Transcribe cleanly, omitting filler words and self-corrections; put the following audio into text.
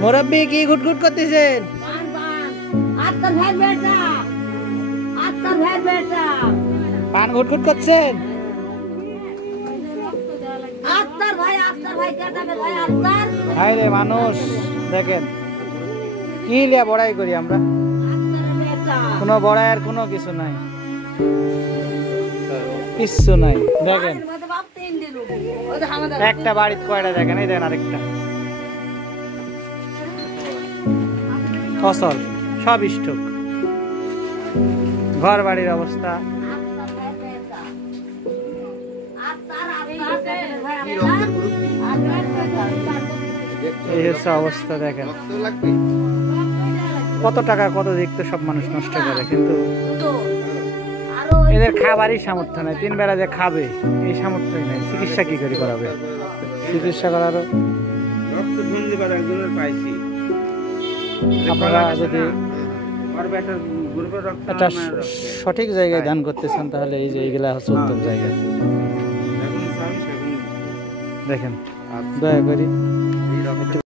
মুরব্বি কি গুটগুট করতেছেন? পান গুটগুট করছেন? হাই রে মানুষ, দেখেন কি লিয়া বড়াই করি আমরা, কোনো বড়াইয়ের কোনো কিছু নাই, কিচ্ছু নাই। দেখেন একটা বাড়িতে কয়টা, দেখেন এই দেখেন আরেকটা ফসল সব স্টক, ঘর বাড়ির অবস্থা এই হচ্ছে অবস্থা। দেখেন কত টাকা কত দিক তো সব মানুষ নষ্ট করে, কিন্তু এদের খাবারই সামর্থ্য নাই, 3 বেলা যে খাবে এই সামর্থ্যই নাই। চিকিৎসা কি করে করাবে? চিকিৎসা করারও আপনারা যদি একটা সঠিক জায়গায় দান করতে চান তাহলে এই যে এইগুলা হচ্ছে উত্তম জায়গা। দেখেন দয়া করি